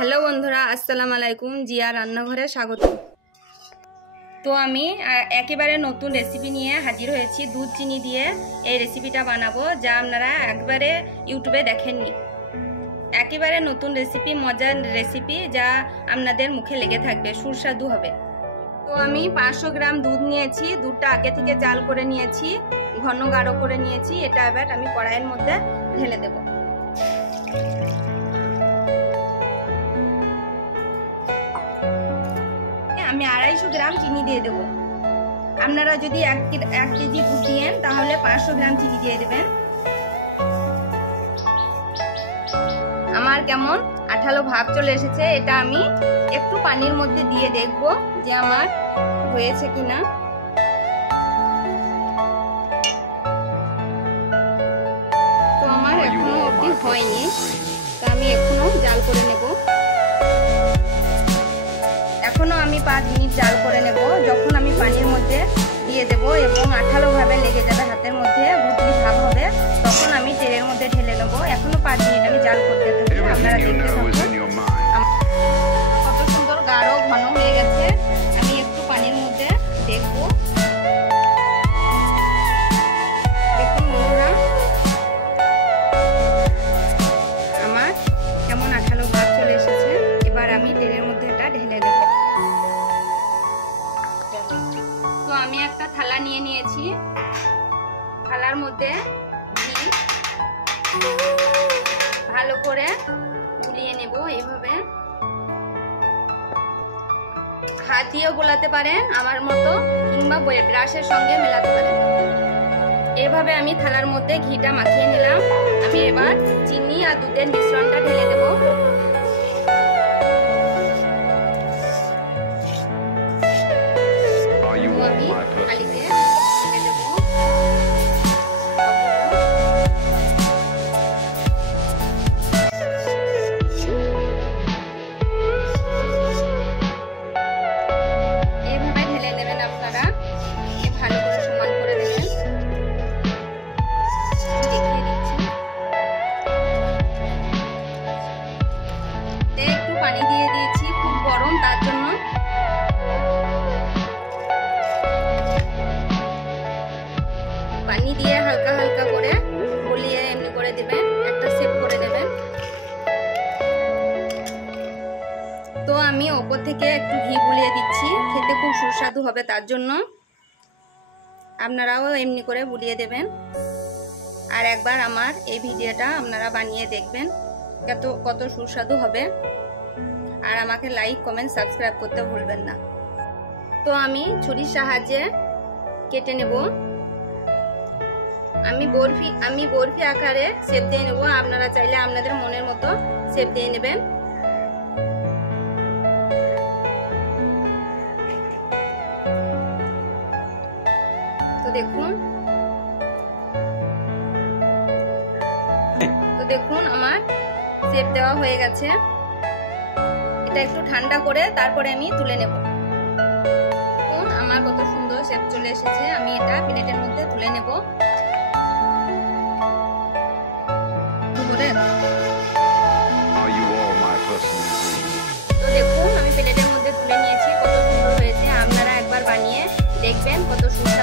Hello বন্ধুরা, আসসালামু আলাইকুম। জিয়া রান্নাঘরে স্বাগত। তো আমি একেবারে নতুন রেসিপি নিয়ে হাজির হয়েছি। দুধ চিনি দিয়ে এই রেসিপিটা বানাবো, যা আপনারা একবারে ইউটিউবে দেখেননি। একেবারে নতুন রেসিপি, মজার রেসিপি, যা আপনাদের মুখে লেগে থাকবে, সুস্বাদু হবে। তো আমি 500 গ্রাম দুধ নিয়েছি। দুধটা আগে থেকে জাল করে নিয়েছি, ঘন গাঢ় করে নিয়েছি। এটা এবার আমি কড়াইয়ের মধ্যে ঢেলে দেব। আমি 250 গ্রাম চিনি দিয়ে দেবো। আপনারা যদি 1 কেজি দুধ দিয়েন তাহলে 500 গ্রাম চিনি দিয়ে দেবেন। আমার কেমন আঠালো ভাব চলে এসেছে, এটা আমি একটু পানির মধ্যে দিয়ে দেখব যে আমার হয়েছে কিনা। তো আমার এখনো অবধি হয়নি, তা আমি এখনো জাল করে নেব। এখনো আমি 5 মিনিট জাল করে নেব। যখন আমি পানির মধ্যে দিয়ে দেব এবং আঠালো ভাবে লেগে যাবে, হাতের মধ্যে গুটলি ভাব হবে, তখন আমি তেলের মধ্যে ঢেলে নেব। এখনো 5 মিনিট আমি জাল করতে থাকি। আপনারা দেখতে থাকুন কত সুন্দর গাঢ় ঘন হয়ে গেছে। আমি একটু পানির মধ্যে দেখব। দেখুন বন্ধুরা, আমার কেমন আঠালো ভাব চলে এসেছে। এবার আমি তেলের মধ্যে এটা ঢেলে দেব। তো আমি একটা থালা নিয়ে নিয়েছি। থালার মধ্যে ঘি ভালো করে গুলিয়ে নেব। এইভাবে হাত দিয়েও গোলাতে পারেন আমার মতো, কিংবা ব্রাশের সঙ্গে মেলাতে পারেন। এভাবে আমি থালার মধ্যে ঘিটা মাখিয়ে নিলাম। আমি এবার চিনি আর দুধের মিশ্রণটা ঢেলে দেব। পানি দিয়ে দিয়েছি, খুব গরম, তার জন্য পানি দিয়ে হালকা হালকা করে গলিয়ে এমনি করে দেবেন, একটা শেপ করে দেবেন। তো আমি ওপর থেকে একটু ঘি বুলিয়ে দিচ্ছি, খেতে খুব সুস্বাদু হবে, তার জন্য আপনারাও এমনি করে বুলিয়ে দেবেন। আর একবার আমার এই ভিডিওটা আপনারা বানিয়ে দেখবেন কত সুস্বাদু হবে। আর আমাকে লাইক, কমেন্ট, সাবস্ক্রাইব করতে ভুলবেন না। তো আমি ছুরির সাহায্যে কেটে নেব। আমি বরফি আকারে শেপ দিয়ে নেব। আপনারা চাইলে আপনাদের মনের মতো শেপ দিয়ে নেবেন। তো দেখুন আমার শেপ দেওয়া হয়ে গেছে। এটা একটু ঠান্ডা করে তারপরে আমি তুলে নেব। আমার কত সুন্দর শেপ চলে এসেছে। আমি এটা প্লেটের মধ্যে তুলে নেব। তো দেখুন আমি প্লেটের মধ্যে তুলে নিয়েছি। কত সুন্দর হয়েছে। আপনারা একবার বানিয়ে দেখবেন কত সুন্দর।